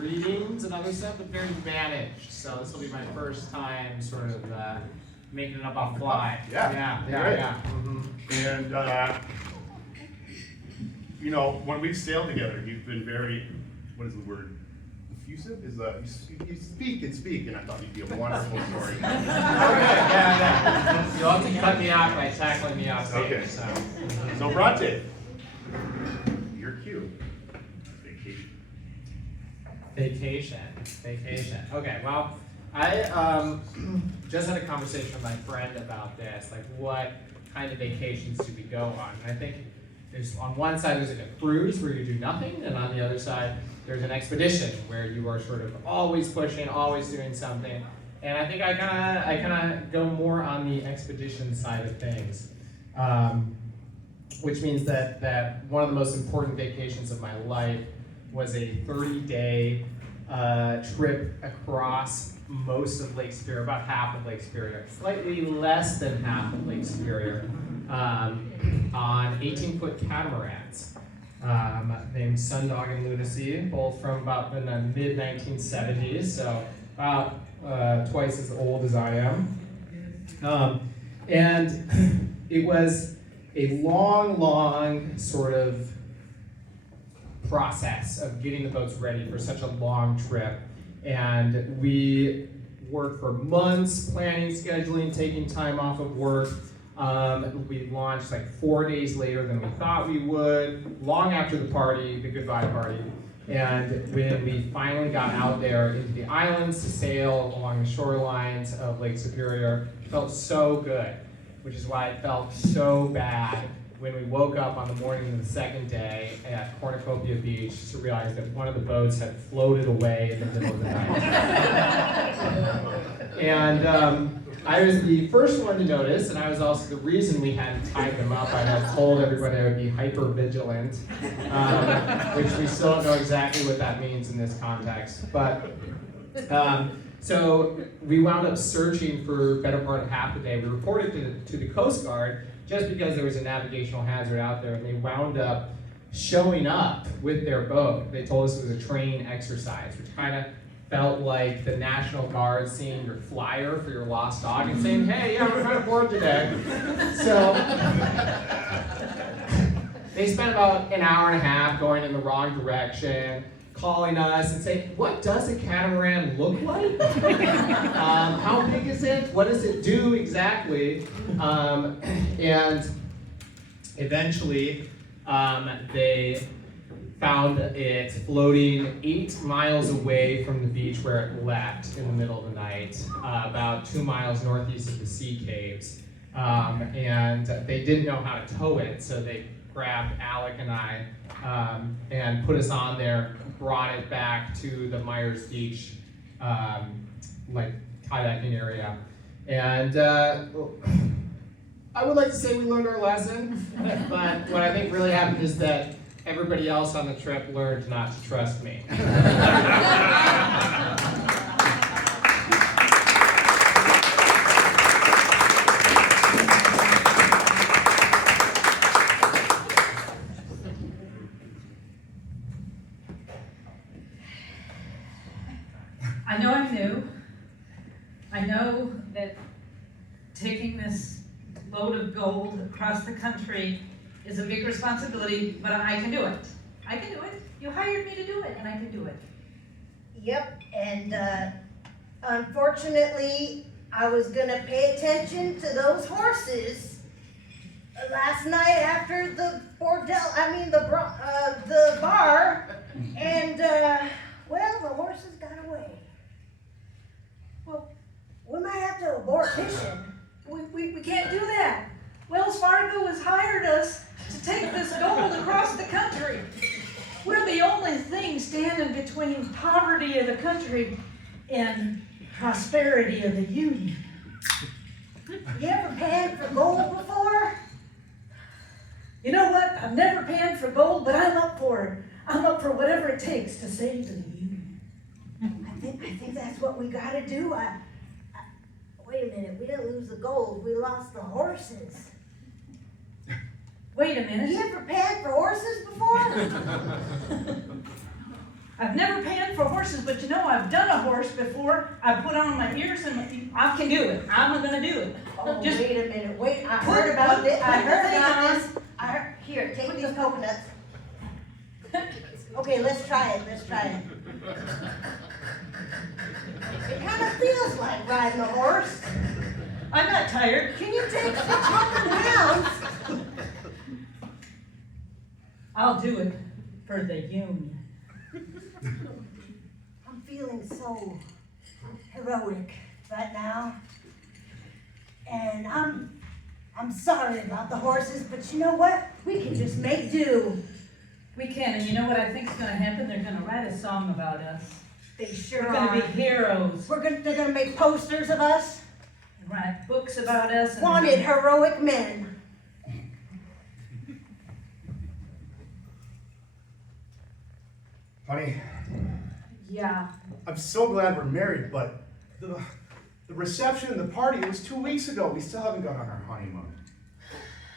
readings and other stuff, but very managed. So this will be my first time sort of making it up on the fly. Yeah. And you know, when we've sailed together, you've been very, what is the word? Effusive? You speak and speak, and I thought you'd be a wonderful story. Okay, yeah. You'll have to cut me off by tackling me off stage. Okay. So Bronte, your cue. Vacation. Okay, well, I just had a conversation with my friend about this, like what kind of vacations do we go on? And I think there's, on one side there's like a cruise where you do nothing, and on the other side there's an expedition where you are sort of always pushing, always doing something. And I think I kind of go more on the expedition side of things, which means that one of the most important vacations of my life was a 30-day trip across most of Lake Superior, about half of Lake Superior, slightly less than half of Lake Superior, on 18-foot catamarans named Sundog and Lunacy, both from about the mid-1970s, so about twice as old as I am. And it was a long sort of process of getting the boats ready for such a long trip. And we worked for months, planning, scheduling, taking time off of work. We launched like 4 days later than we thought we would, long after the party, the goodbye party. And when we finally got out there into the islands to sail along the shorelines of Lake Superior, it felt so good, which is why it felt so bad when we woke up on the morning of the second day at Cornucopia Beach to realize that one of the boats had floated away in the middle of the night. And I was the first one to notice, and I was also the reason we hadn't tied them up. I had told everybody I would be hyper vigilant, which we still don't know exactly what that means in this context. But so we wound up searching for the better part of half the day. We reported to the Coast Guard just because there was a navigational hazard out there, and they wound up showing up with their boat. They told us it was a training exercise, which kind of felt like the National Guard seeing your flyer for your lost dog and saying, hey, yeah, we're kind of bored today. So they spent about an hour and a half going in the wrong direction, calling us and saying, what does a catamaran look like? How big is it? What does it do exactly? And eventually they found it floating 8 miles away from the beach where it left in the middle of the night, about 2 miles northeast of the sea caves. And they didn't know how to tow it, so they grabbed Alec and I and put us on there, brought it back to the Myers Beach like kayaking area. And I would like to say we learned our lesson, but what I think really happened is that everybody else on the trip learned not to trust me. I know I'm new. I know that taking this load of gold across the country is a big responsibility, but I can do it. I can do it. You hired me to do it, and I can do it. Yep, and unfortunately, I was gonna pay attention to those horses last night after the the bar, and well, the horses got away. Well, we might have to abort mission. We can't do that. Wells Fargo has hired us to take this gold across the country. We're the only thing standing between poverty of the country and prosperity of the Union. You ever panned for gold before? You know what? I've never panned for gold, but I'm up for it. I'm up for whatever it takes to save the Union. I think that's what we gotta do. Wait a minute, we didn't lose the gold, we lost the horses. Wait a minute. You ever panned for horses before? I've never panned for horses, but you know, I've done a horse before. I put on my ears and I can do it. I'm gonna do it. Oh, Just wait a minute, wait, I put- heard about put- this, I put the heard thing about on. this. Here, take these coconuts. Okay, let's try it. It kind of feels like riding a horse. I'm not tired. Can you take 600 pounds? I'll do it for the union. I'm feeling so heroic right now. And I'm sorry about the horses, but you know what? We can just make do. We can, and you know what I think is gonna happen? They're gonna write a song about us. They sure We're gonna be are. heroes. They're gonna make posters of us. And write books about us. And Wanted heroic men. Honey, Yeah. I'm so glad we're married, but the reception and the party, it was 2 weeks ago. We still haven't gone on our honeymoon.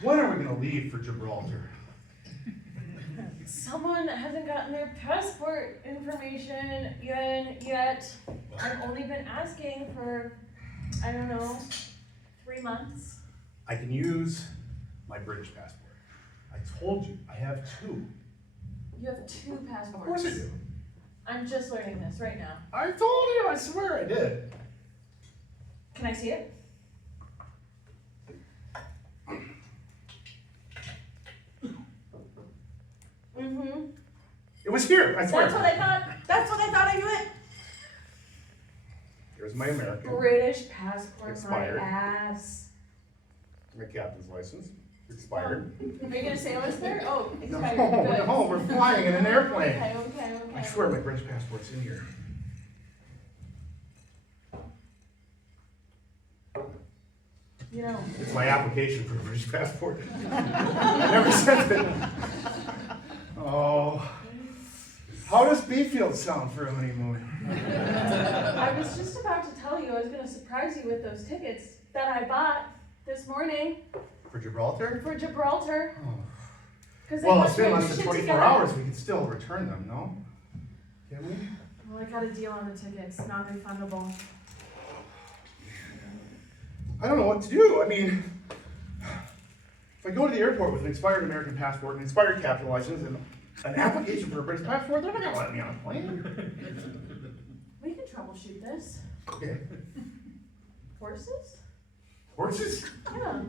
When are we gonna leave for Gibraltar? Someone hasn't gotten their passport information yet. I've only been asking for, I don't know, 3 months. I can use my British passport. I told you, I have two. You have 2 passports. Of course I do. I'm just learning this right now. I told you, I swear I did. Can I see it? Mm-hmm. It was here, I swear. That's what I thought. That's what I thought I knew it. Here's my American, British passport, Expired. my ass. my captain's license, expired. Are you gonna say what's there? Oh, No, expired. Good. no, we're flying in an airplane. Okay. I swear my British passport's in here. You know, It's my application for a British passport. I never sent it. Oh. How does Beefield sound for a honeymoon? I was just about to tell you I was gonna surprise you with those tickets that I bought this morning For Gibraltar? for Gibraltar. Oh. 'Cause they Well, want it's been to less get than shit 24 together. hours, we can still return them, no? Can we? Well, I got a deal on the tickets, non-refundable. I don't know what to do. I mean, if I go to the airport with an expired American passport, an expired captain license, and an application for a British passport, they're not gonna let me on a plane. We can troubleshoot this. Okay. Horses? Horses? Yeah.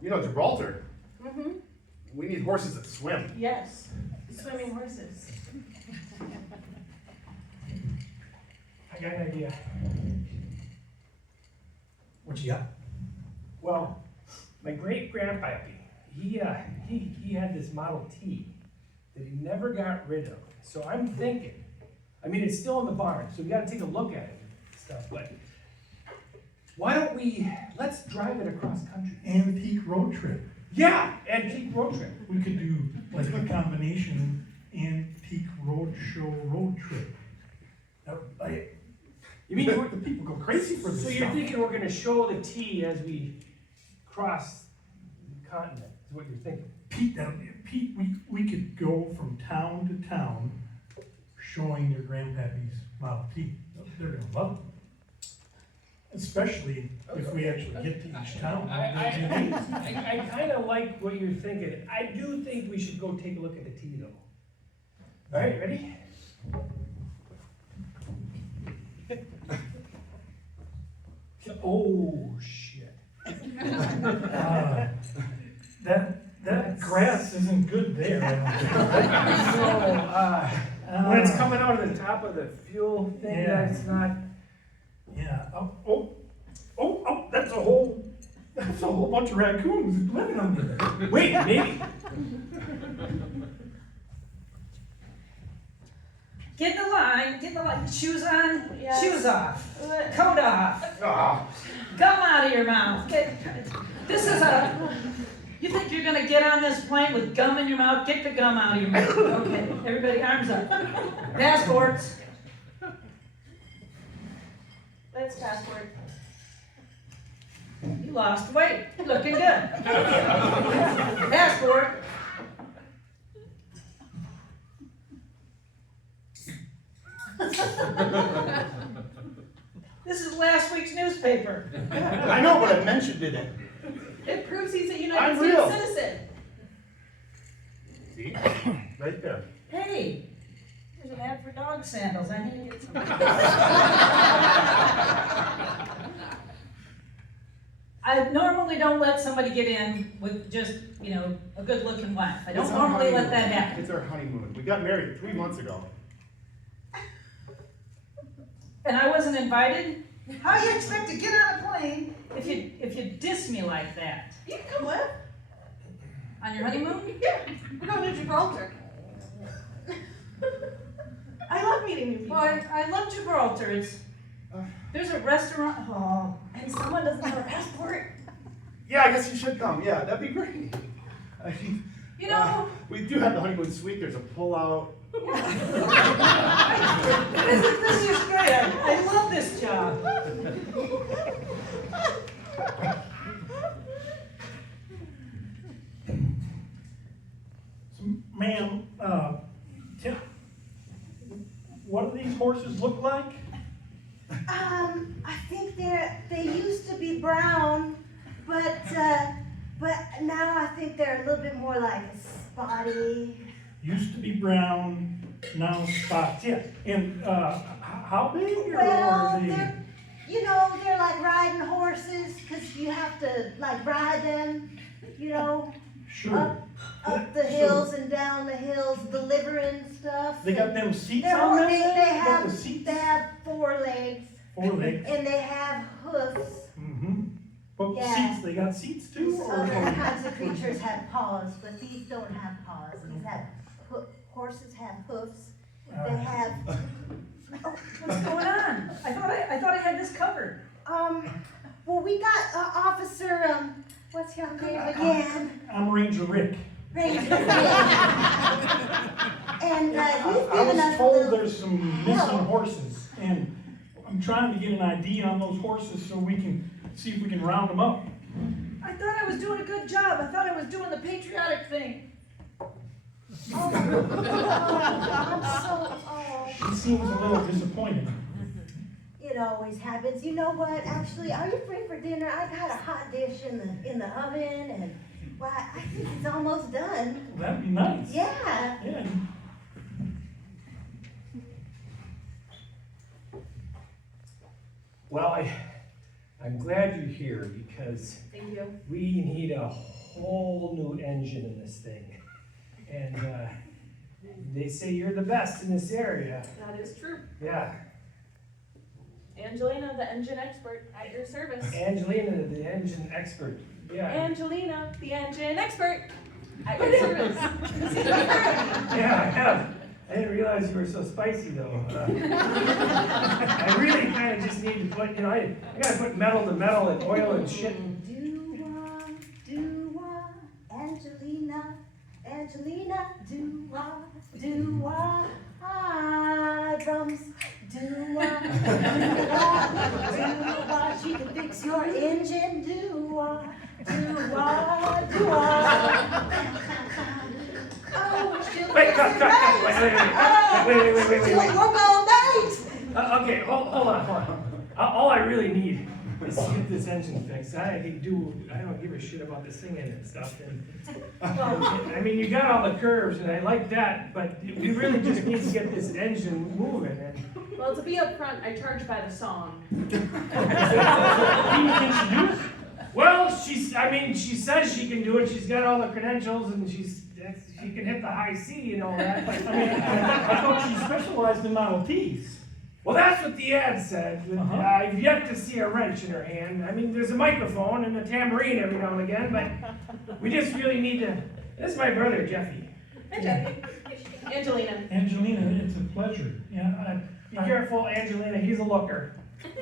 You know, Gibraltar, Mm-hmm. we need horses that swim. Yes. Swimming horses. I got an idea. What you got? Well, my great grandpappy, he had this Model T that he never got rid of. So I'm thinking, I mean, it's still in the barn, so we gotta take a look at it and stuff, but why don't let's drive it across country. Antique road trip. Yeah, antique road trip. We could do like a combination antique road show road trip. You mean, The people go crazy for this so stuff. you're thinking we're gonna show the T as we cross the continent, is what you're thinking? Pete, we could go from town to town showing your grandpappy's Model T. They're gonna love it. Especially if we actually get to each town. I kind of like what you're thinking. I do think we should go take a look at the T though. All right, ready? Oh, shit. That grass isn't good there. I don't think. So, when it's coming out of the top of the fuel thing, Yeah. that's not. Yeah, that's a whole bunch of raccoons living under there. Wait, maybe. Get in the line, shoes on, Yes. shoes off, coat off, Ah, gum out of your mouth. This is you think you're gonna get on this plane with gum in your mouth? Get the gum out of your mouth. Okay, everybody arms up. Passports. That's passport. You lost weight, looking good. Passport. This is last week's newspaper. I know, but I mentioned it. It proves he's a I'm United real. States citizen. See? Right there. Hey, there's an ad for dog sandals. I need to get some. I normally don't let somebody get in with just, you know, a good-looking wife. I don't It's our normally let honeymoon. that happen. It's our honeymoon. We got married 3 months ago. And I wasn't invited? How do you expect to get on a plane if you diss me like that? You can come with. On your honeymoon? Yeah, we're going to Gibraltar. I love meeting new people. Well, I love Gibraltar. There's a restaurant. Oh, And someone doesn't have a passport. Yeah, I guess you should come. Yeah, that'd be great. I mean, you know, we do have the honeymoon suite. There's a pull-out. this is great. I love this job. So, ma'am, what do these horses look like? I think they used to be brown, but now I think they're a little bit more like spotty. Used to be brown, now spots, yeah. And, how big or Well, are they? they're like riding horses, 'cause you have to like ride them, Sure. up the hills and down the hills, delivering stuff. They got them seats They're on them? they Got have the seats? they have 4 legs 4 legs. and they have hoofs. Mm-hmm. But Yeah. seats, they got seats too? Or Other kinds of creatures have paws, but these don't have paws. These have horses have hoofs. They have What's going on? I thought I had this covered. well, we got Officer what's your name again? I'm Ranger Rick. Ranger Rick. And he's I given was us a told little there's some missing help. horses, and I'm trying to get an ID on those horses so we can see if we can round them up. I thought I was doing a good job. I thought I was doing the patriotic thing. I'm so She seems a little disappointed. It always happens. You know what? Actually, are you free for dinner? I've had a hot dish in the oven, and well, I think it's almost done. That'd be nice. Yeah. Yeah. Well, I'm glad you're here because Thank you. we need a whole new engine in this thing. And they say you're the best in this area. That is true. Yeah. Angelina, the engine expert, at your service. Angelina, the engine expert. Yeah. Angelina, the engine expert, at your service. Yeah, I have. I didn't realize you were so spicy though. I really kind of just need to put, I gotta put metal to metal and oil and shit. Do-wah, Angelina, Angelina, do-wah, ah, drums. Do-wah, do-wah, she can fix your engine. Do-wah, do-wah, do-wah. Oh, she'll Wait, fix cut, it cut, cut. right. Wait. She'll work all night. Okay, hold on. All I really need is to get this engine fixed. I don't give a shit about the singing and stuff. I mean, you got all the curves and I like that, but we really just need to get this engine moving. And Well, to be upfront, I charge by the song. can she do it? Well, she says she can do it. She's got all the credentials and she can hit the high C and all that. But, I thought she specialized in Model Ts. well, that's what the ad said. I've yet to see a wrench in her hand. I mean, there's a microphone and a tambourine every now and again, but we just really need to. This is my brother, Jeffy. Hi, Jeffy. Angelina. Angelina, it's a pleasure. Yeah, Be careful, Angelina. He's a looker.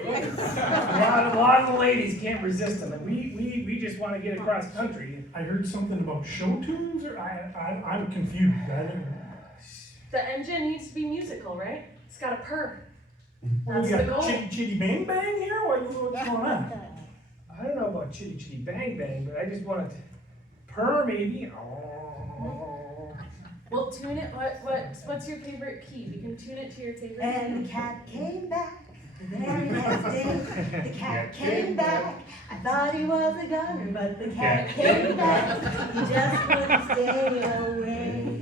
A lot of the ladies can't resist him, and we just want to get across country. I heard something about show tunes, or I'm confused. The engine needs to be musical, right? It's got a purr. We That's got the goal. chitty bang bang here? What's going on? I don't know about chitty chitty bang bang, but I just want it to purr maybe. Oh. Well, tune it. What's your favorite key? We can tune it to your favorite And key. the cat came back the very next day. The cat came back. I thought he was a gunner, but the cat came back. He just wouldn't stay away.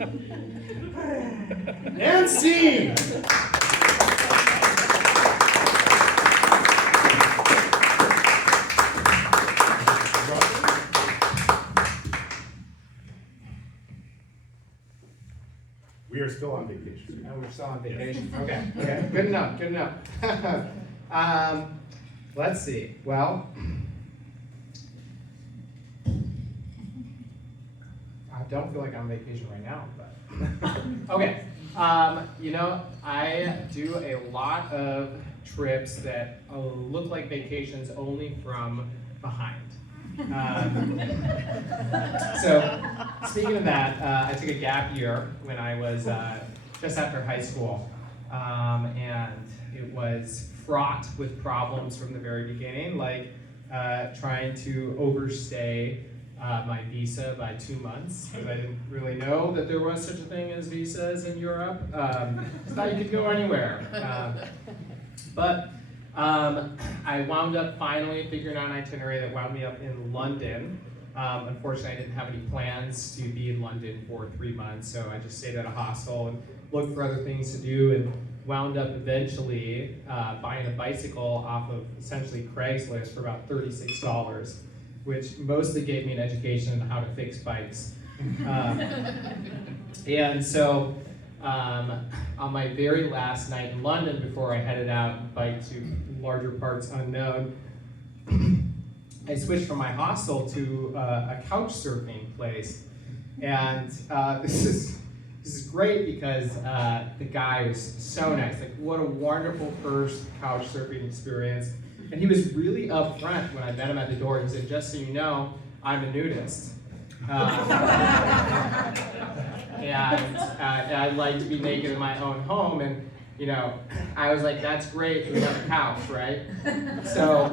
And scene! We are still on vacation. No, we're still on vacation. Okay, okay, good enough. Let's see. Well, I don't feel like I'm on vacation right now, but okay. You know, I do a lot of trips that look like vacations only from behind. So, speaking of that, I took a gap year when I was just after high school, and it was fraught with problems from the very beginning, like trying to overstay my visa by 2 months, because I didn't really know that there was such a thing as visas in Europe. It's not you could go anywhere. But I wound up finally figuring out an itinerary that wound me up in London. Unfortunately, I didn't have any plans to be in London for 3 months, so I just stayed at a hostel and looked for other things to do, and wound up eventually buying a bicycle off of essentially Craigslist for about $36, which mostly gave me an education on how to fix bikes. And so, on my very last night in London before I headed out and biked to larger parts unknown, I switched from my hostel to a couch surfing place. And this is great because the guy was so nice. Like, what a wonderful first couch surfing experience. And he was really upfront when I met him at the door. He said, "Just so you know, I'm a nudist. And I like to be naked in my own home." And you know, I was like, "That's great. We have a couch, right?" So,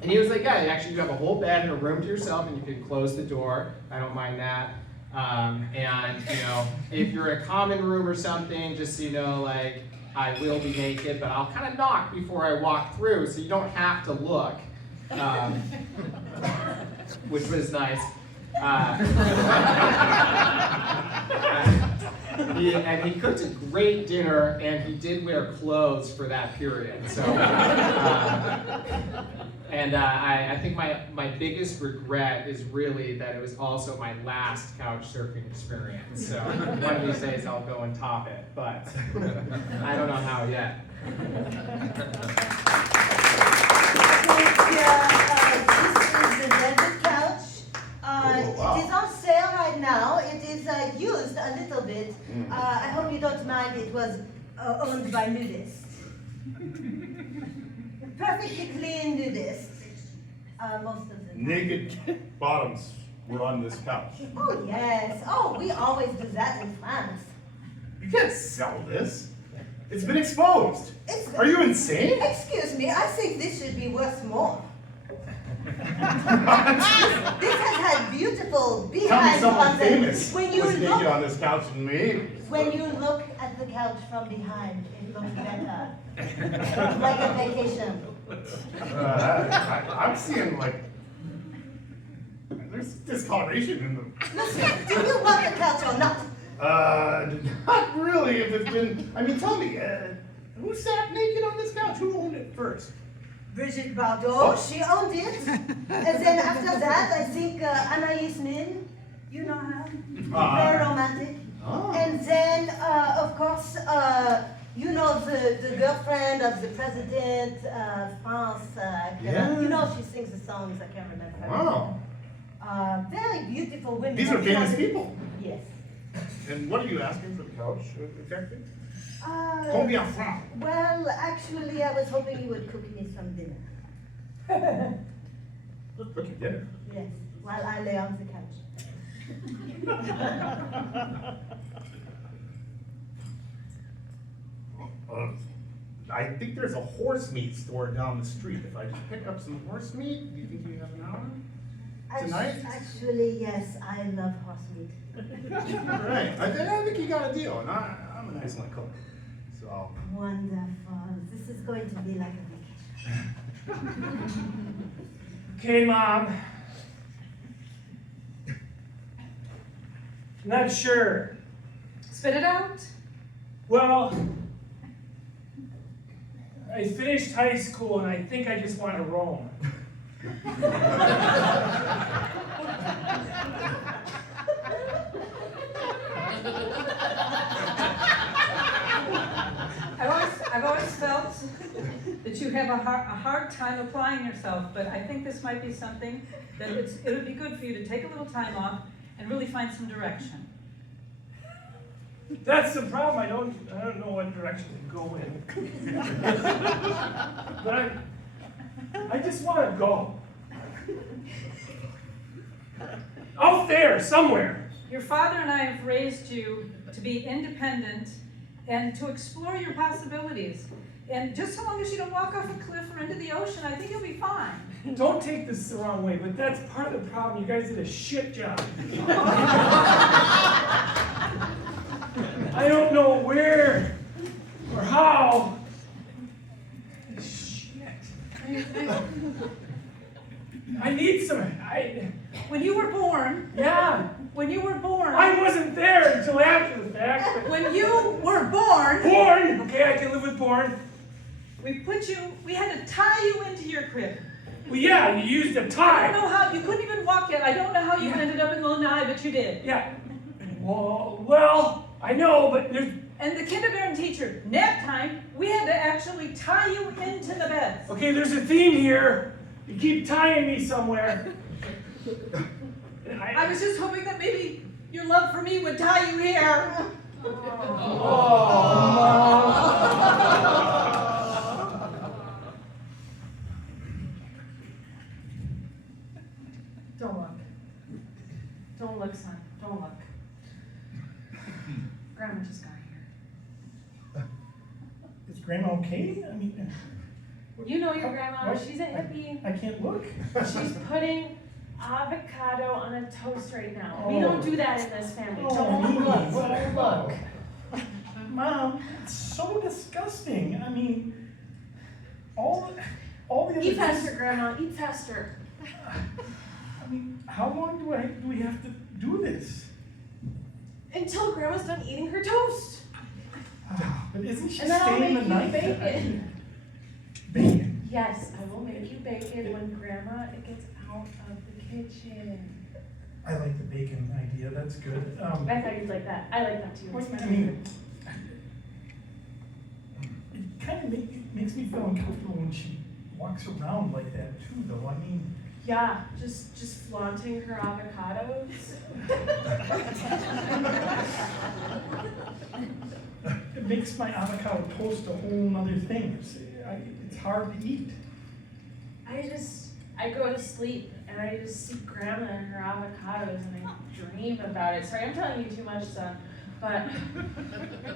and he was like, "Yeah, actually, you have a whole bed and a room to yourself, and you can close the door. I don't mind that. And you know, if you're in a common room or something, just so you know, like, I will be naked, but I'll kind of knock before I walk through, so you don't have to look," which was nice. And he cooked a great dinner, and he did wear clothes for that period. So, I think my biggest regret is really that it was also my last couch surfing experience. So one of these days I'll go and top it, but I don't know how yet. This is the velvet couch. Wow. It is on sale right now. It is used a little bit. I hope you don't mind. It was owned by nudists. Perfectly clean nudists. Most of them. Naked bottoms were on this couch. Oh yes. Oh, we always do that in France. You can't sell this. It's been exposed. Are you insane? Excuse me. I think this should be worth more. This has had beautiful Tell me beehives someone on them. famous When you was naked on look, this couch with me. when you look at the couch from behind, it looks better. Like a vacation. I'm seeing like there's discoloration in them. Listen, do you want the couch or not? Not really. If it's been, I mean, tell me, who sat naked on this couch? Who owned it first? Brigitte Bardot, she owned it. And then after that, I think Anaïs Nin, you know her, very romantic. Oh. And then, of course, you know the girlfriend of the president of France. Yeah. You know she sings the songs, I can't remember her. Wow. Very beautiful women. These are famous people. Yes. And what are you asking for the couch exactly? Uh, Combien francs? well, actually, I was hoping you would cook me some dinner. Let's cook your dinner. Yes, while I lay on the couch. I think there's a horse meat store down the street. If I just pick up some horse meat, do you think you have an hour? Tonight? Actually, yes, I love horse meat. Right, I think you got a deal, and I'm an excellent cook, so. Wonderful. This is going to be like a vacation. Okay, Mom. Not sure. Spit it out. Well, I finished high school and I think I just want to roam. I've always felt that you have a hard time applying yourself, but I think this might be something that it would be good for you to take a little time off and really find some direction. That's the problem. I don't know what direction to go in. But I just want to go. Out there, somewhere. Your father and I have raised you to be independent and to explore your possibilities. And just so long as you don't walk off a cliff or into the ocean, I think you'll be fine. Don't take this the wrong way, but that's part of the problem. You guys did a shit job. I don't know where or how. Shit. I need some. When you were born, Yeah. when you were born, I wasn't there until after the fact. But when you were born, born. Okay, I can live with born. we had to tie you into your crib. Well, yeah, you used a I tie. don't know how, you couldn't even walk yet. I don't know how you ended up in Lanai, but you did. Yeah. Well, I know, but there's. And the kindergarten teacher, nap time, we had to actually tie you into the bed. Okay, there's a theme here. You keep tying me somewhere. I was just hoping that maybe your love for me would tie you here. Don't look. Don't look, son. Don't look. Grandma just got here. Is Grandma okay? I mean, You know your grandma, what? she's a hippie. I can't look. She's putting avocado on a toast right now. We Oh. don't do that in this family. Oh, Don't Mimi, look, what? don't look. Mom, it's so disgusting. I mean, all the other Eat faster, Grandma, eat faster. I mean, how long do we have to do this? Until Grandma's done eating her toast. But isn't she And then I'll staying make the you night? bacon. Bacon. Yes, I will make you bacon when Grandma gets out of the kitchen. I like the bacon idea. That's good. I thought you'd like that. I like that too. It's my I mean, favorite. it kind of makes me feel uncomfortable when she walks around like that too, though. I mean, Yeah, just flaunting her avocados. it makes my avocado toast a whole nother thing. It's hard to eat. I go to sleep and I just see Grandma and her avocados and I dream about it. Sorry, I'm telling you too much, son, but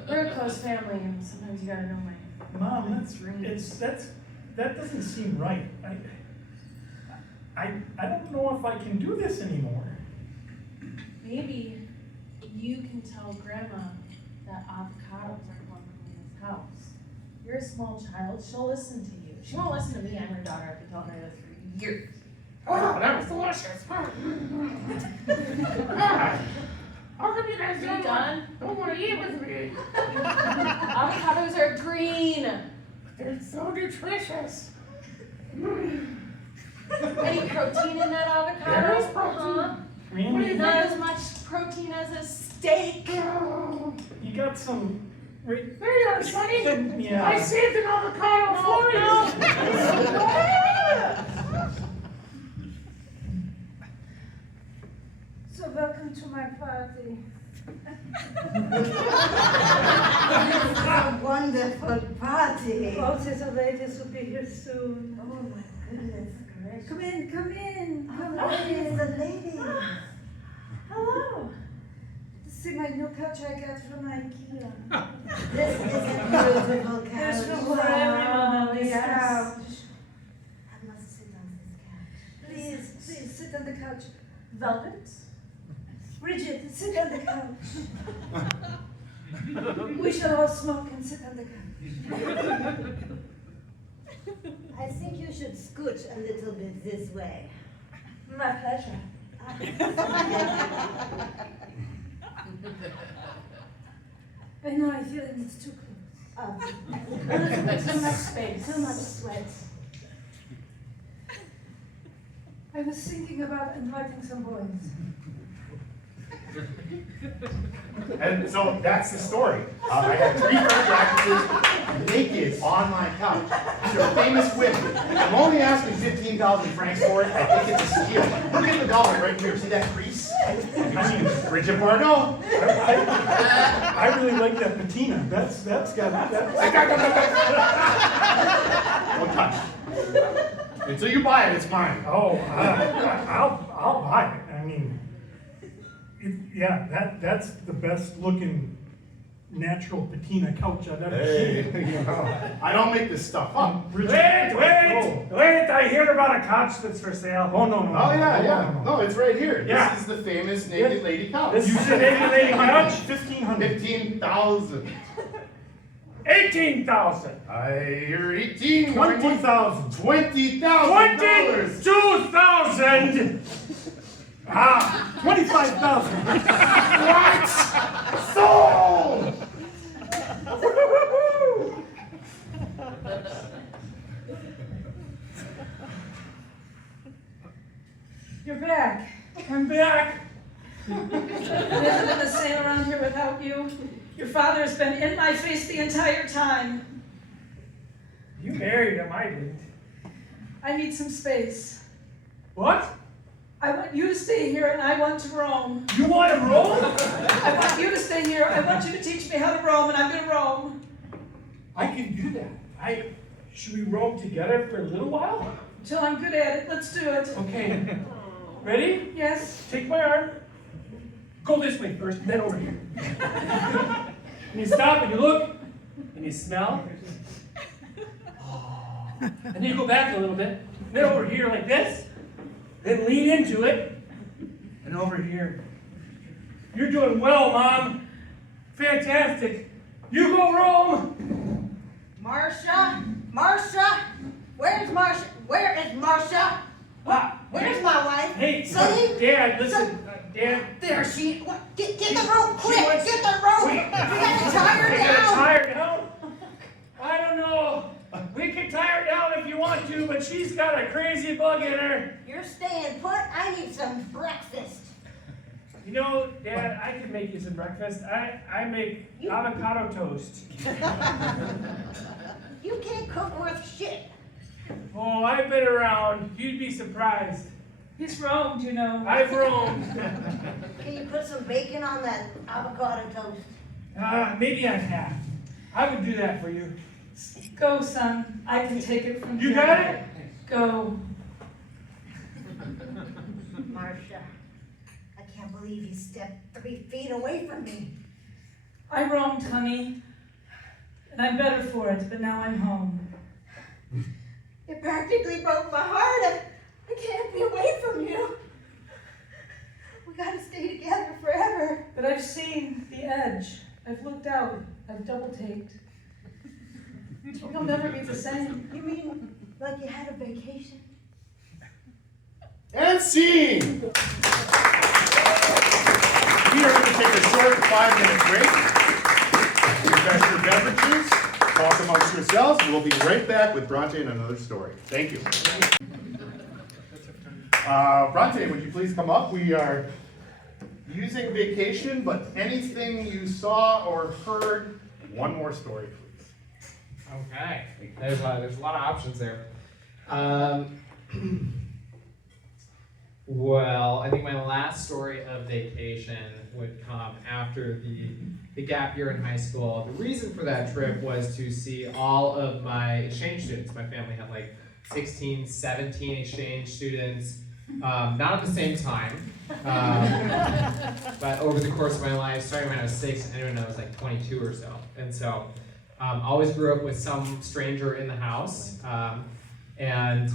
we're a close family and sometimes you gotta know my Mom, dreams. that doesn't seem right. I don't know if I can do this anymore. Maybe you can tell Grandma that avocados aren't welcome in this house. You're a small child, she'll listen to you. She won't listen to me, I'm her daughter, I've been telling her this for years. Oh, that was delicious. How come you guys Are you done? don't want to eat with me? Avocados are green. They're so nutritious. Any protein in that avocado? There is protein. Huh? Randy, Not as much protein as a steak. you got some. Right, There you are, Sonny. yeah. I saved an avocado for So welcome to my party. This is a wonderful party. Oh, the ladies will be here soon. Oh my goodness gracious. Come in, come in, come Oh, in. it's the ladies. Hello. See my new couch I got from IKEA. This is a beautiful couch. There's room for everyone on this Yes. couch. I must sit on this couch. Please, please sit on the couch. couch. Velvet? Bridget, sit on the couch. We shall all smoke and sit on the couch. I think you should scooch a little bit this way. My pleasure. I know, I feel it, it's too close. Too much space, too much sweat. I was thinking about inviting some boys. And so that's the story. I had 3 French actresses naked on my couch. These are famous women. I'm only asking 15,000 francs for it. I think it's a steal. Look at the dollar right here. See that crease? I mean, Bridget Bardot. I really like that patina. That's got. Don't touch. Until you buy it, it's mine. Oh, I'll buy it. I mean, that's the best looking natural patina couch I've ever seen. I don't make this stuff up. Wait! I hear about a couch that's for sale. Oh, no. Oh, yeah. No, it's right here. Yeah. This is the famous naked lady couch. This is the naked lady couch? 1,500. 15,000. 18,000. I hear 18. 20,000. $20,000. 22,000. Ah, 25,000. What? Sold! You're back. I'm back. It hasn't been the same around here without you. Your father has been in my face the entire time. You married him, I didn't. I need some space. What? I want you to stay here and I want to roam. You want to roll? I want you to stay here. I want you to teach me how to roam and I'm going to roam. I can do that. Should we roam together for a little while? Till I'm good at it. Let's do it. Okay. Ready? Yes. Take my arm. Go this way first, and then over here. And you stop and you look, and you smell. And then you go back a little bit. And then over here like this. Then lean into it. And over here. You're doing well, Mom. Fantastic. You go roam. Marcia? Where's Marcia? Where is Marcia? Where's my wife? Hey, See? Dad, listen. Dad. There she. What? Get the rope, quick! wants- Get the rope! Wait. You gotta tie her We gotta down. tie her down? I don't know. We can tie her down if you want to, but she's got a crazy bug in her. You're staying put. I need some breakfast. You know, Dad, I can make you some breakfast. I make avocado toast. You can't cook worth shit. Oh, I've been around. You'd be surprised. He's roamed, you know. I've roamed. Can you put some bacon on that avocado toast? Maybe on half. I would do that for you. Go, son. I can take it from here. You got it? Go. Marcia, I can't believe you stepped 3 feet away from me. I roamed, honey. And I'm better for it, but now I'm home. You practically broke my heart. I can't be away from you. We gotta stay together forever. But I've seen the edge. I've looked out. I've double-taked. It'll never be the same. You mean like you had a vacation? And scene! We are going to take a short 5-minute break. Refresh your beverages, talk amongst yourselves. We'll be right back with Bronte and another story. Thank you. Bronte, would you please come up? We are using vacation, but anything you saw or heard, one more story, please. Okay, there's a lot of options there. Well, I think my last story of vacation would come after the gap year in high school. The reason for that trip was to see all of my exchange students. My family had like 16, 17 exchange students, not at the same time, but over the course of my life, starting when I was 6 and ending when I was like 22 or so. And so always grew up with some stranger in the house. And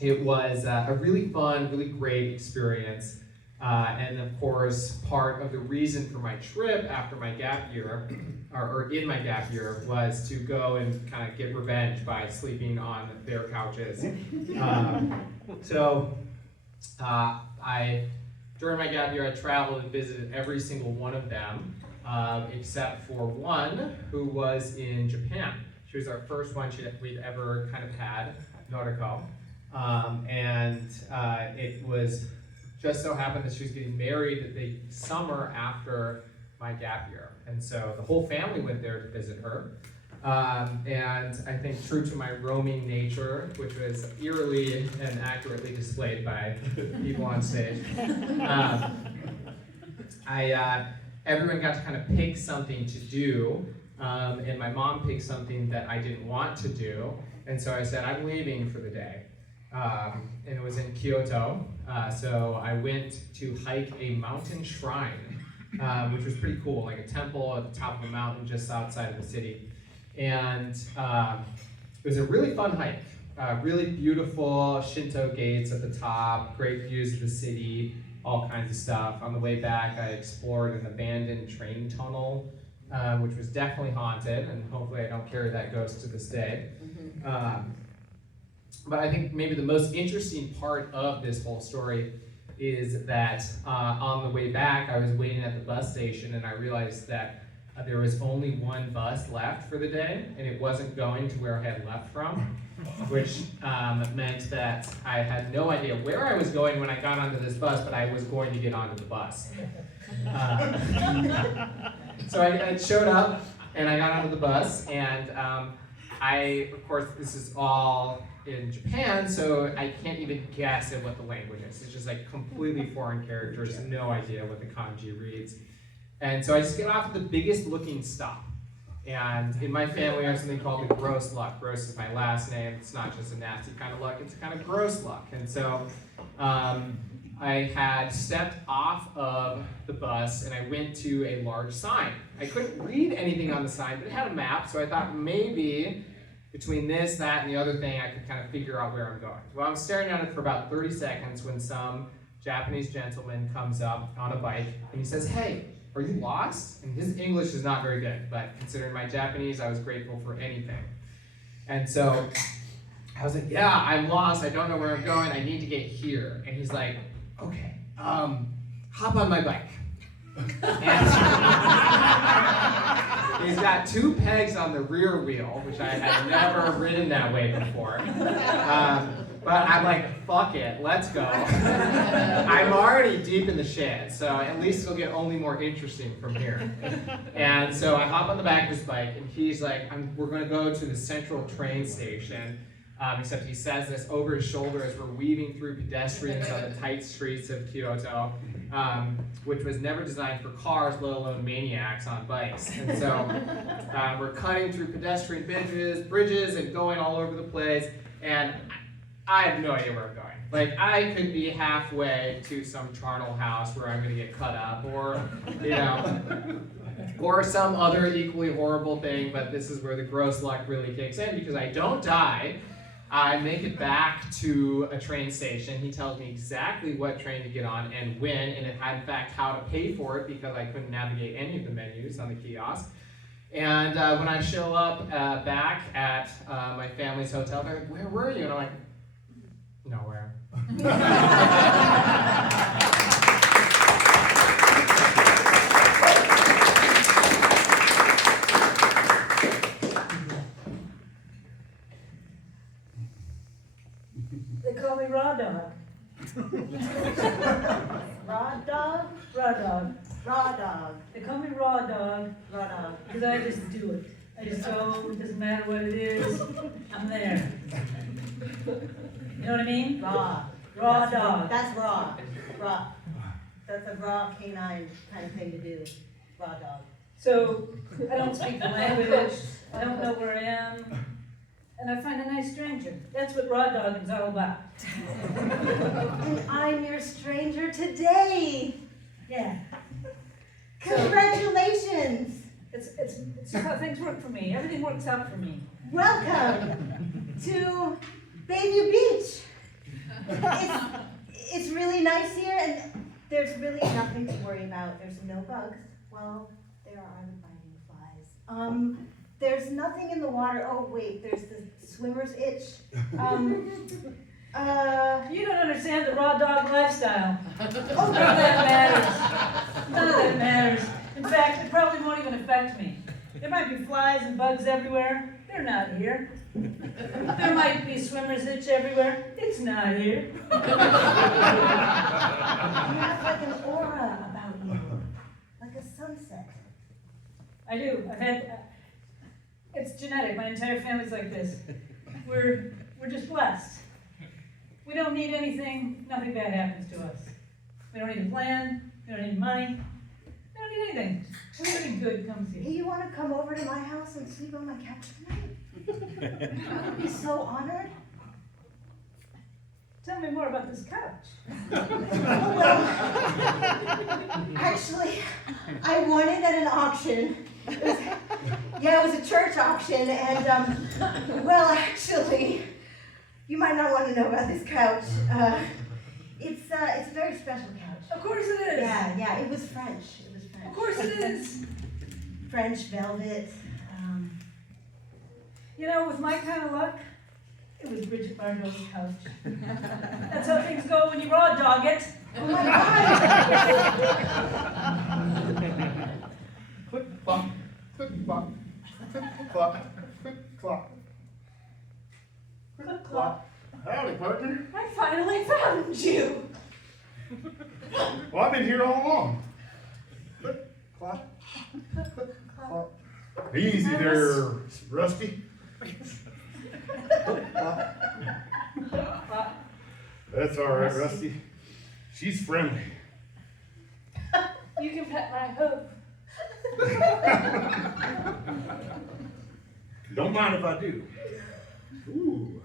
it was a really fun, really great experience. And of course, part of the reason for my trip after my gap year, or in my gap year, was to go and kind of get revenge by sleeping on their couches. During my gap year, I traveled and visited every single one of them, except for one who was in Japan. She was our first one we'd ever kind of had, Noriko. It was just so happened that she was getting married the summer after my gap year. And so the whole family went there to visit her. And I think true to my roaming nature, which was eerily and accurately displayed by people on stage, everyone got to kind of pick something to do, and my mom picked something that I didn't want to do, and so I said, I'm leaving for the day. And it was in Kyoto, so I went to hike a mountain shrine, which was pretty cool, like a temple at the top of a mountain just outside of the city. And it was a really fun hike, really beautiful Shinto gates at the top, great views of the city, all kinds of stuff. On the way back, I explored an abandoned train tunnel, which was definitely haunted, and hopefully I don't carry that ghost to this day. But I think maybe the most interesting part of this whole story is that on the way back, I was waiting at the bus station, and I realized that there was only one bus left for the day, and it wasn't going to where I had left from, which meant that I had no idea where I was going when I got onto this bus, but I was going to get onto the bus. So I showed up, and I got onto the bus, and of course, this is all in Japan, so I can't even guess at what the language is. It's just like completely foreign characters, no idea what the kanji reads. And so I just get off at the biggest looking stop. And in my family, I have something called the gross luck. Gross is my last name. It's not just a nasty kind of luck, it's a kind of gross luck. And so I had stepped off of the bus and I went to a large sign. I couldn't read anything on the sign, but it had a map, so I thought maybe between this, that, and the other thing, I could kind of figure out where I'm going. Well, I'm staring at it for about 30 seconds when some Japanese gentleman comes up on a bike and he says, "Hey, are you lost?" And his English is not very good, but considering my Japanese, I was grateful for anything. And so I was like, "Yeah, I'm lost. I don't know where I'm going. I need to get here." And he's like, "Okay, hop on my bike." And he's got 2 pegs on the rear wheel, which I had never ridden that way before. But I'm like, fuck it, let's go. I'm already deep in the shit, so at least it'll get only more interesting from here. And so I hop on the back of his bike, and he's like, we're gonna go to the central train station. Except he says this over his shoulder as we're weaving through pedestrians on the tight streets of Kyoto, which was never designed for cars, let alone maniacs on bikes. And so we're cutting through pedestrian bridges and going all over the place, and I have no idea where I'm going. Like, I could be halfway to some charnel house where I'm gonna get cut up, or, you know, or some other equally horrible thing, but this is where the gross luck really kicks in, because I don't die. I make it back to a train station. He tells me exactly what train to get on and when, and in fact how to pay for it because I couldn't navigate any of the menus on the kiosk. And when I show up back at my family's hotel, they're like, "Where were you?" And I'm like, "Nowhere." They call me Raw Dog. Raw dog? Raw Dog. Raw dog. They call me Raw Dog Raw dog. because I just do it. I just go, it doesn't matter what it is, I'm there. You know what I mean? Raw. Raw That's dog. That's raw. Raw. That's a raw canine kind of thing to do. Raw dog. So, I don't speak the language, I don't know where I am, and I find a nice stranger. That's what Raw Dog is all about. And I'm your stranger today. Yeah. Congratulations. It's how things work for me. Everything works out for me. Welcome to Bayview Beach. It's really nice here, and there's really nothing to worry about. There's no bugs. Well, there are the biting flies. There's nothing in the water. Oh wait, there's the swimmer's itch. You don't understand the raw dog lifestyle. None of that matters. None of that matters. In fact, it probably won't even affect me. There might be flies and bugs everywhere. They're not here. There might be swimmer's itch everywhere. It's not here. You have like an aura about you, like a sunset. I do. It's genetic. My entire family's like this. We're just blessed. We don't need anything. Nothing bad happens to us. We don't need a plan. We don't need money. We don't need anything. Everything good comes Hey, here. you want to come over to my house and sleep on my couch tonight? I would be so honored. Tell me more about this couch. Well, actually, I won it at an auction. It was a church auction, and well, actually, you might not want to know about this couch. It's a very special couch. Of course it is. Yeah, it was French. Of course it is. French velvet. You know, with my kind of luck, it was Bridget Bardot's couch. That's how things go when you raw dog it. Oh my God! Click, clock, click, clock, click, clock, click, clock, Click clock. Howdy, partner. I finally found you. Well, I've been here all along. Click, clock, click, clock. Easy there, Rusty. That's all right, Rusty. She's friendly. You can pet my hoof. Don't mind if I do. Ooh.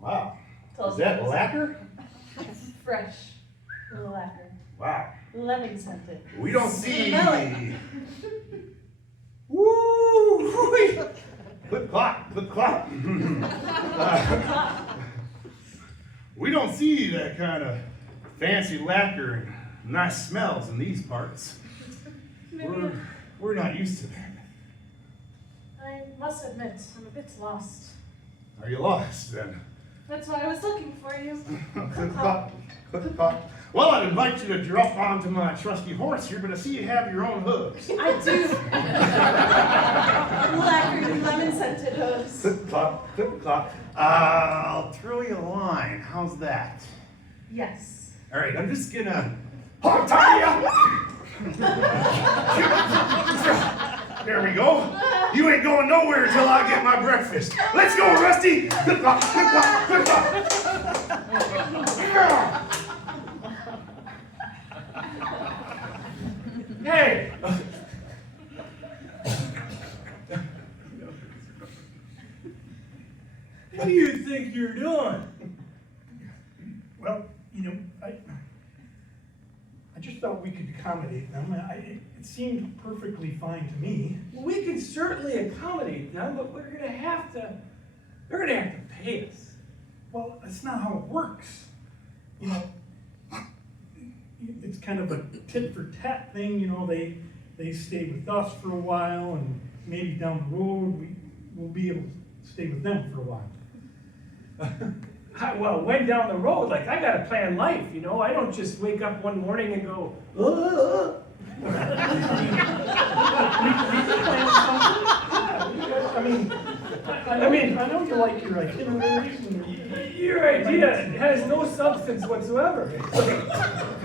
Wow. Tell Is us that what it lacquer? Fresh. Little lacquer. Wow. Lemon scented. We don't see. Smell it. Woo! Click clock, click clock. We don't see that kind of fancy lacquer and nice smells in these parts. We're not used to that. I must admit, I'm a bit lost. Are you lost then? That's why I was looking for you. Click clock, click clock. Well, I'd invite you to drop onto my trusty horse here, but I see you have your own hooves. I do. Lacquered lemon scented hooves. Click clock, click clock. I'll throw you a line. How's that? Yes. All right, I'm just gonna hog tie you. There we go. You ain't going nowhere until I get my breakfast. Let's go, Rusty. Click clock, click clock, click clock. Hey! What do you think you're doing? Well, I just thought we could accommodate them. It seemed perfectly fine to me. We can certainly accommodate them, but they're gonna have to pay us. Well, that's not how it works. It's kind of a tit for tat thing, they stay with us for a while, and maybe down the road, we'll be able to stay with them for a while. Well, when down the road, like I gotta plan life, I don't just wake up one morning and go, "Ugh." I know you like your itineraries and Your idea has no substance whatsoever.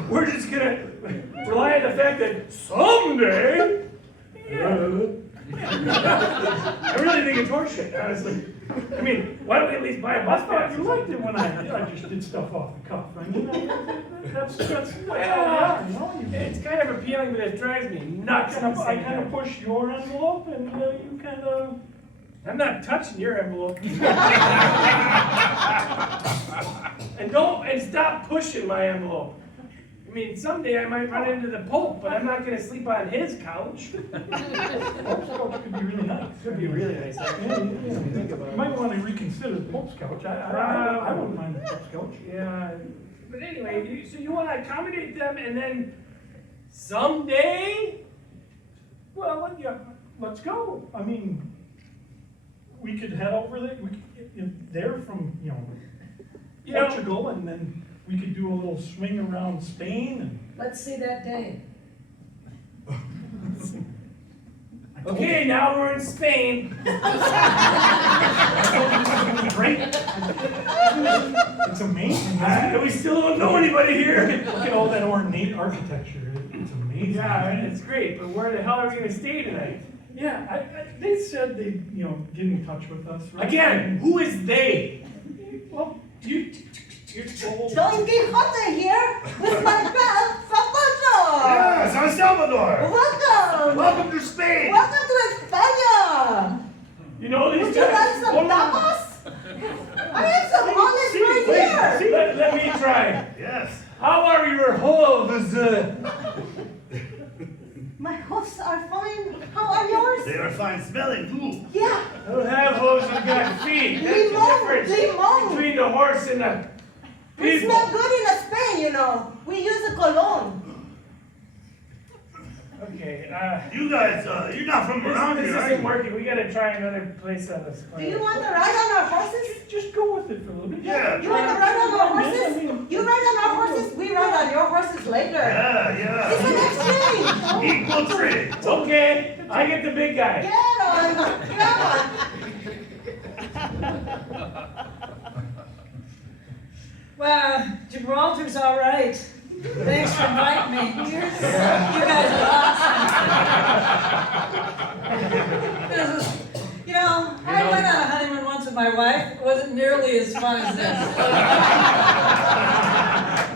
We're just gonna rely on the fact that someday. I really think it's horseshit, honestly. Why don't we at least buy a bus pass? you liked it when I just did stuff off the cuff. That's what It's kind of appealing, but it drives me nuts. I kind of push your envelope, and you kind of. I'm not touching your envelope. And stop pushing my envelope. I mean, someday I might run into the Pope, but I'm not gonna sleep on his couch. Pope's couch could be really nice. Could be really nice. Yeah, Think about you it. might want to reconsider the Pope's couch. I wouldn't mind the Pope's couch. Yeah, but anyway, so you wanna accommodate them and then someday, well, yeah, let's go. I mean, we could head over there, they're from, You know- Portugal, and then we could do a little swing around Spain and. Let's see that day. Okay, now we're in Spain. Great. It's amazing. We still don't know anybody here. Look at all that ornate architecture. It's amazing. Yeah, it's great, but where the hell are we gonna stay tonight? Yeah, they said they'd, get in touch with us. Right? Again, who is they? Well, you're told. Don Quixote here with my pal, Zapato. Yeah, San Salvador. Welcome. Welcome to Spain. Welcome to España. You know these Would you like guys? some tapas? I have some olives right here. Let me try. Yes. How are your hooves? My hooves are fine. How are yours? They are fine smelling too. Yeah. I don't have hooves, I've got feet. That's the difference Limon. between the horse and the We people. smell good in Spain, We use a cologne. Okay, You guys, you're not from around this here, are isn't you? working. We gotta try another place on this Do planet. you want to ride on our horses? Just go with it for a little bit. Yeah. You want to ride on our I horses? mean- You ride on our horses, we ride on your horses later. Yeah, It's an exchange. Equal trade. Okay, I get the big guy. Get on. Come on. Well, Gibraltar's all right. Thanks for inviting me. You guys are awesome. This is- I went on a honeymoon once with my wife. It wasn't nearly as fun as this.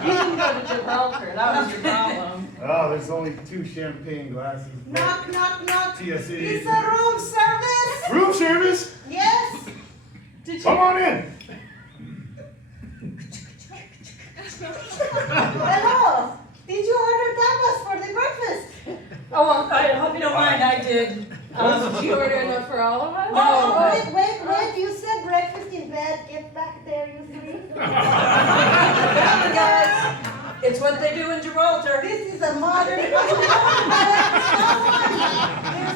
You didn't go to Gibraltar, that was your problem. Oh, there's only 2 champagne glasses. Knock, knock, knock. TSE. It's a room service. Room service? Yes. Come on in. Hello. Did you order tapas for the breakfast? Oh, well, I hope you don't mind, I did. Did you order enough for all of us? No, Oh, but- wait. You said breakfast in bed. Get back there, you three. Guys, it's what they do in Gibraltar. This is a modern. Here's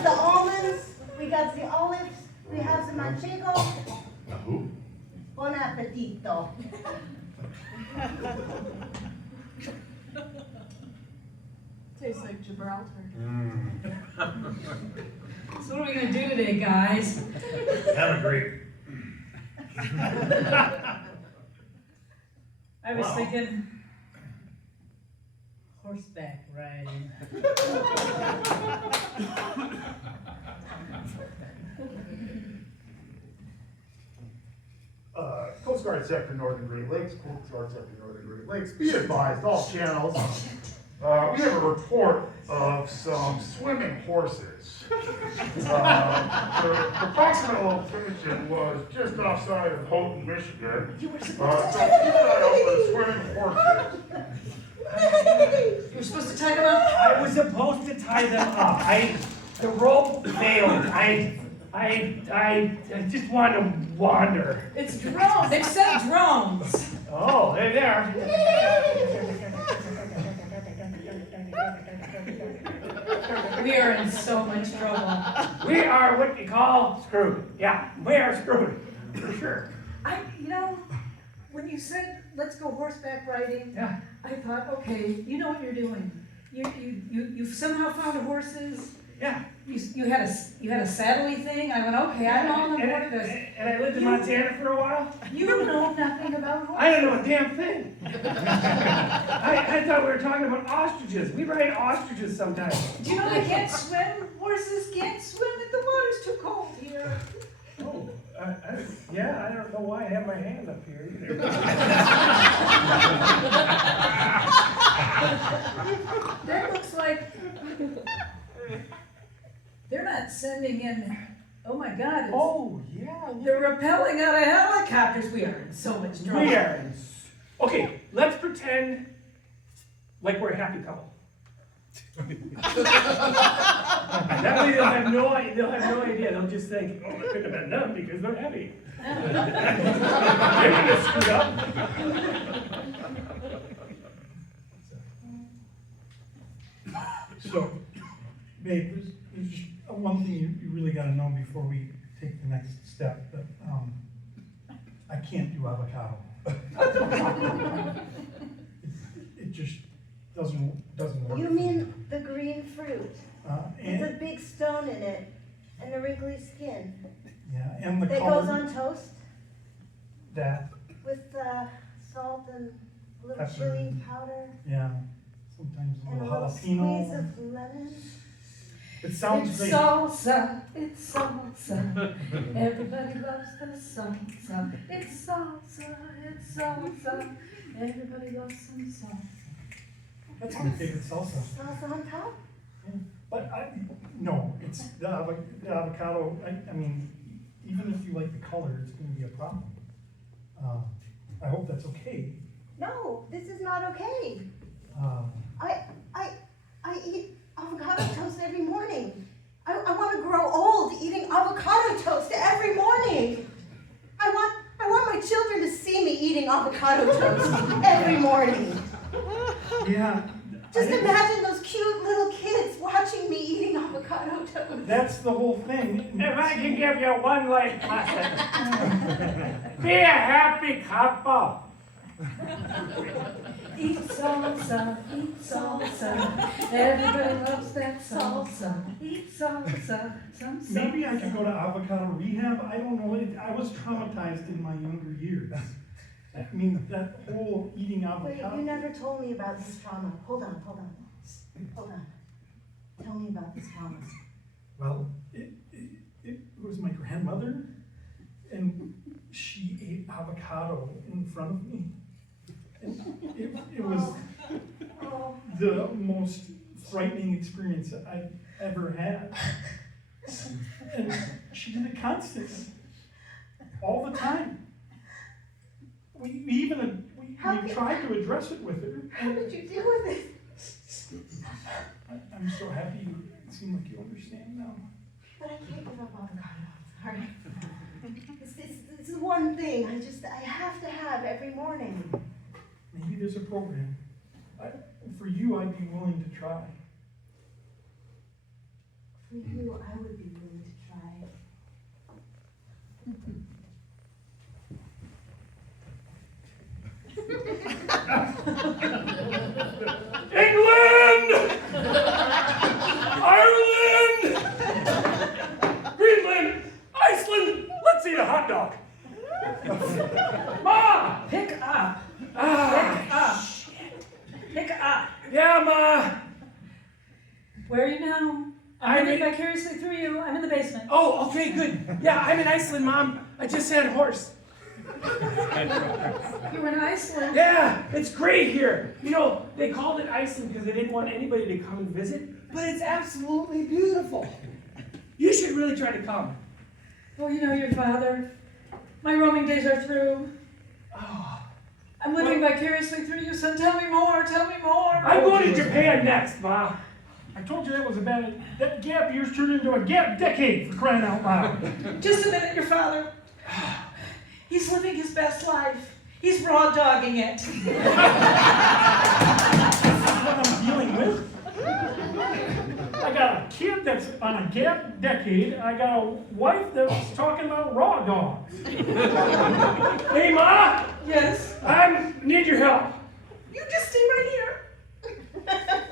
the almonds. We got the olives. We have the manchego. Who? Bon appetito. Tastes like Gibraltar. So what are we gonna do today, guys? Have a great. I was Wow. thinking horseback riding. Coast Guard Sector Northern Great Lakes, Coast Guard Sector Northern Great Lakes, be advised, all channels. We have a report of some swimming horses. The approximate location was just outside of Houghton, Michigan. So keep an eye out for the swimming horses. You're supposed to tie them up? I was supposed to tie them up. The rope failed. I just want to wander. It's drones. They sent drones. Oh, there they are. We are in so much trouble. We are what you call screwed. Yeah, we are screwed, for sure. When you said, let's go horseback riding, Yeah. I thought, okay, you know what you're doing. You've somehow found horses. Yeah. You had a saddly thing. I went, okay, I know And what this. I lived in Montana for a while. You know nothing about horses. I don't know a damn thing. I thought we were talking about ostriches. We ride ostriches sometimes. Do you know they can't swim? Horses can't swim. The water's too cold here. Oh, yeah, I don't know why I have my hand up here either. That looks like they're not sending in. Oh my God! Oh, yeah. They're rappelling out of helicopters. We are in so much trouble. We are. Okay, let's pretend like we're a happy couple. That way they'll have no idea, they'll just think, oh, it couldn't have been them because they're happy. They wouldn't have screwed up. So, babe, there's just one thing you really gotta know before we take the next step, that, I can't do avocado. It just doesn't work. You mean the green fruit with And, the big stone in it and the wrinkly skin yeah, and the that color. goes on toast That, with salt and a little Pepper. chili powder yeah, sometimes a and a little little squeeze jalapeno. of lemon. It sounds It's great. salsa, it's salsa. Everybody loves the salsa. It's salsa, it's salsa. Everybody loves some salsa. That's my favorite salsa. Salsa on top? But no, it's the avocado, I mean, even if you like the color, it's gonna be a problem. I hope that's okay. No, this is not okay. Um, I eat avocado toast every morning. I want to grow old eating avocado toast every morning. I want my children to see me eating avocado toast every morning. Yeah. Just I- imagine those cute little kids watching me eating avocado toast. That's the whole thing. If I can give you one life lesson, be a happy couple. Eat salsa, eat salsa. Everybody loves that salsa. Eat salsa, some salsa. Maybe I could go to avocado rehab, I don't know, I was traumatized in my younger years. I mean, that whole eating Wait, avocado. you never told me about this trauma. Hold on. Tell me about this trauma. Well, it was my grandmother, and she ate avocado in front of me. And it was the most frightening experience I've ever had. And she did it constantly, all the time. We tried to address it with her. How did you deal with it? I'm so happy you seem like you understand now. But I can't give up avocado. Sorry. This is one thing I have to have every morning. Maybe there's a program. For you, I'd be willing to try. For you, I would be willing to try. England! Ireland! Greenland! Iceland! Let's eat a hot dog! Ma! Pick up, Ah, pick up. yeah, Ma! Where are you now? I'm living vicariously through you. I'm in the basement. Oh, okay, good. Yeah, I'm in Iceland, Mom. I just had a horse. You were in Iceland. Yeah, it's great here. You know, they called it Iceland because they didn't want anybody to come and visit, but it's absolutely beautiful. You should really try to come. Oh, you know your father. My roaming days are through. Oh, I'm living vicariously through you, son. Tell me more. Tell me more. I'm going to Japan next, Ma. I told you that was that gap year's turned into a gap decade, for crying out loud. Just a minute, your father. He's living his best life. He's raw dogging it. This is what I'm dealing with. I got a kid that's on a gap decade. I got a wife that's talking about raw dogs. Hey, Ma! Yes. I need your help. You just stay right here.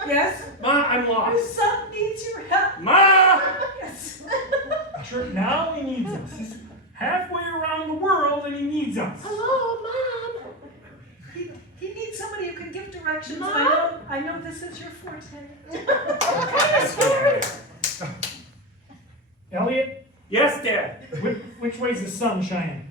Yes. Ma, I'm Your lost. son needs your help. Ma! Yes. Sure, now he needs us. He's halfway around the world and he needs us. Hello, Mom. He needs somebody who can give directions. Mom? I know this is your forte. Elliot, Yes, Dad. which way's the sun shining?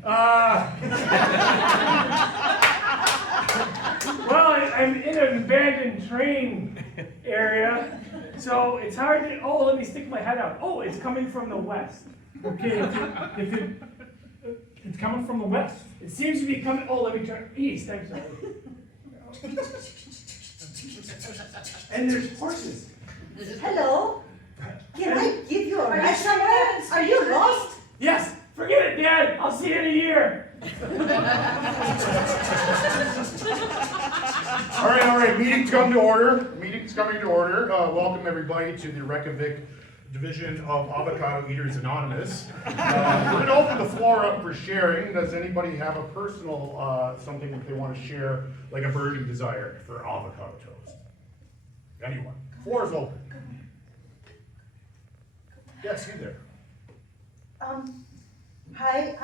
Well, I'm in an abandoned train area, so it's hard to. Oh, let me stick my head out. Oh, it's coming from the west. Okay, it's coming from the west. It seems to be coming. Oh, let me turn east. I'm sorry. And there's horses. Hello? Can I give you a Are you ride sure you haven't somewhere? Are you lost? Yes, forget it, Dad. I'll see you in a year. All right, meeting's come to order. Meeting's coming to order. Welcome everybody to the Reykjavik Division of Avocado Eaters Anonymous. We're gonna open the floor up for sharing. Does anybody have a personal, something that they want to share, like a burning desire for avocado toast? Anyone? Floor is open. Yes, you there. Hi,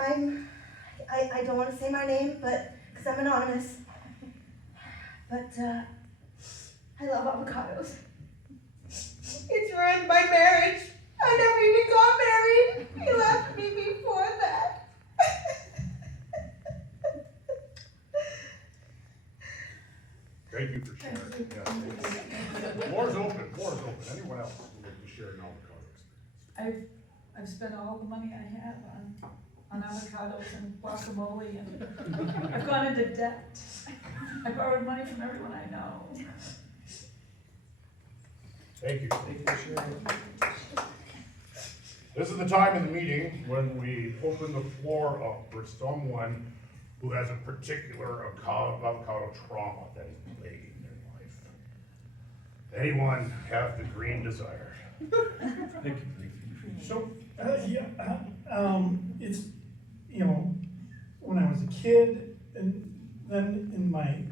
I don't want to say my name, but, because I'm anonymous. But, I love avocados. It's ruined my marriage. I never even got married. He left me before that. Thank you for sharing. Yes, thank you. Floor is open. Anyone else would like to share an avocado experience? I've spent all the money I have on avocados and guacamole, and I've gone into debt. I borrowed money from everyone I know. Thank you. Thank you for sharing. This is the time in the meeting when we open the floor up for someone who has a particular avocado trauma that is plaguing their life. Anyone have the green desire? Thank you. So, it's, when I was a kid, and then in my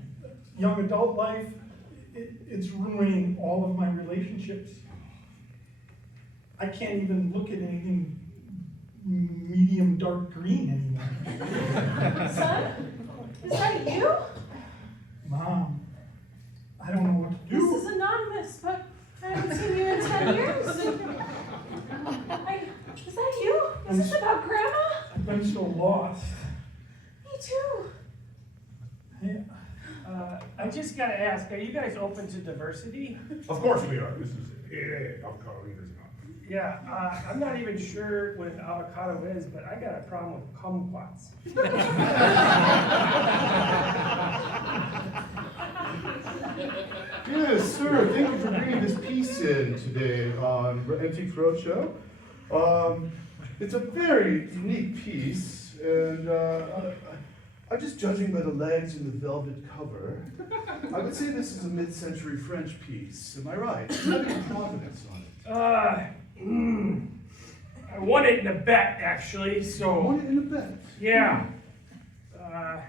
young adult life, it's ruining all of my relationships. I can't even look at anything medium dark green anymore. Son, is that you? Mom, I don't know what to do. This is anonymous, but I haven't seen you in 10 years. Is that you? Is this about Grandma? I've been so lost. Me too. Yeah. I just gotta ask, are you guys open to diversity? Of course we are. This is avocado eaters anonymous. Yeah, I'm not even sure what an avocado is, but I got a problem with kumquats. Yes, sir. Thank you for bringing this piece in today on Antique Roadshow. It's a very unique piece, and I'm just judging by the legs and the velvet cover. I would say this is a mid-century French piece. Am I right? It's got a provenance on it. I won it in a bet, actually, so. Won it in a bet. Yeah. I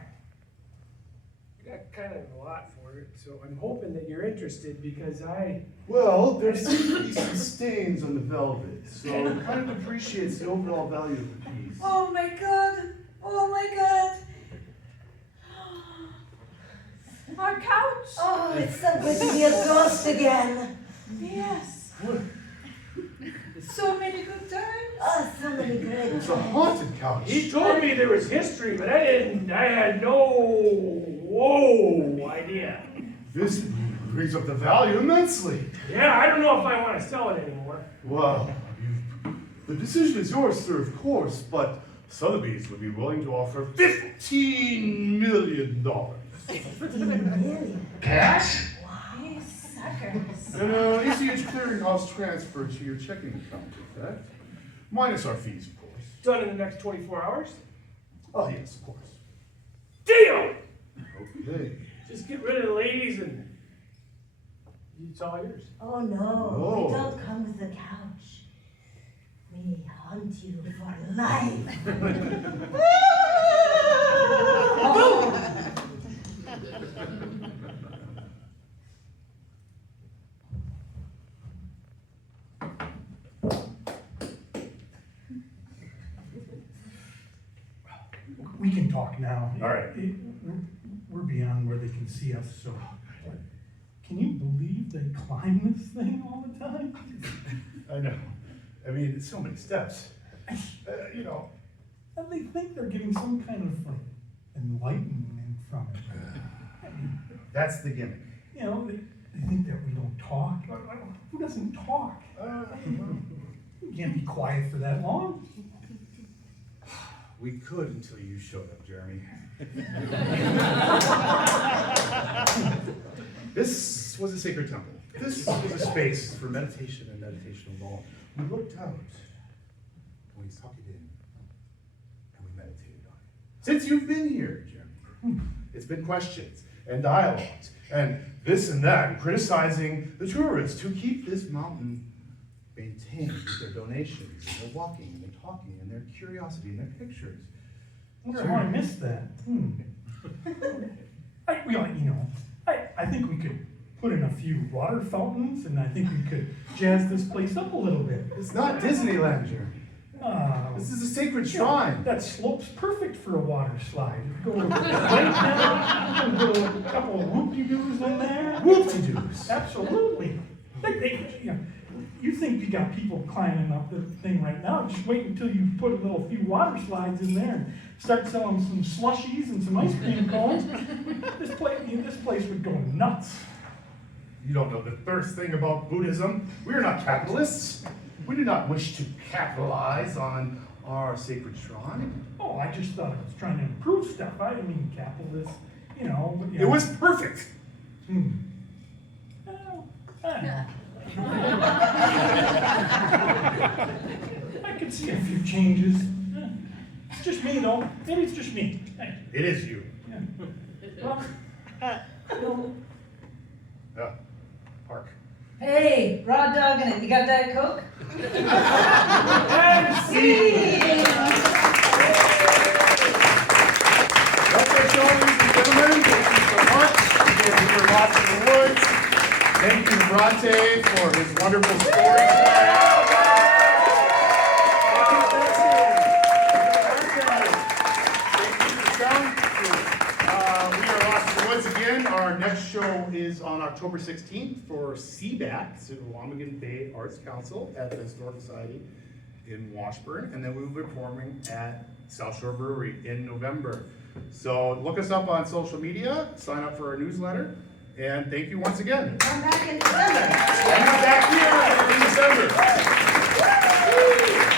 got kind of a lot for it, so I'm hoping that you're interested because Well, there seem to be some stains on the velvet, so it kind of appreciates the overall value of the piece. Oh my God! Oh my God! Our couch? Oh, it's so good to be a ghost again. Yes. So many good times. Oh, so many good. It's a haunted couch. he told me there was history, but I had no idea. This brings up the value immensely. Yeah, I don't know if I want to sell it anymore. Well, the decision is yours, sir, of course, but Sotheby's would be willing to offer $15 million. 15 million. Cash? You suckers. And ACH clearinghouse transfer to your checking account, in fact. Minus our fees, of course. Done in the next 24 hours? Oh, yes, of course. Deal! Okay. Just get rid of the ladies and it's all yours. Oh no, Oh. we don't come with the couch. We hunt you for life. We can talk now. All right. We're beyond where they can see us, so. Can you believe they climb this thing all the time? I know. I mean, it's so many steps. And they think they're getting some kind of enlightenment from it. That's the gimmick. They think that we don't talk. Who doesn't talk? We can't be quiet for that long. We could until you showed up, Jeremy. This was a sacred temple. This was a space for meditation and meditation alone. We looked out, and we sucked it in, and we meditated on it. Since you've been here, Jeremy, it's been questions and dialogues and this and that, and criticizing the tourists who keep this mountain maintained with their donations, and their walking, and their talking, and their curiosity, and their pictures. I wonder how I missed that. I think we could put in a few water fountains, and I think we could jazz this place up a little bit. It's not Disneyland, Jeremy. This is a sacred shrine. That slope's perfect for a water slide. Go right down, go a couple of whoop-de-doos in there. Whoop-de-doos. Absolutely. You think you got people climbing up the thing right now? Just wait until you put a few water slides in there and start selling some slushies and some ice cream cones. This place would go nuts. You don't know the first thing about Buddhism. We're not capitalists. We do not wish to capitalize on our sacred shrine. Oh, I just thought I was trying to improve stuff. I didn't mean capitalist, It was perfect. Well, I don't know. I could see a few changes. It's just me, though. Maybe it's just me. Hey, It is you. yeah. Well, Yeah. Park. Hey, raw dog in it, you got Diet Coke? That's our show, ladies and gentlemen. Thank you so much. Again, we were lost in the woods. Thank you, Bronte, for his wonderful story tonight. We are lost in the woods again. Our next show is on October 16th for CBAC, so the Waukegan Bay Arts Council at the Historical Society in Washburn, and then we will be performing at South Shore Brewery in November. So look us up on social media, sign up for our newsletter, and thank you once again. Come back in December. And we're back here in December. Woo!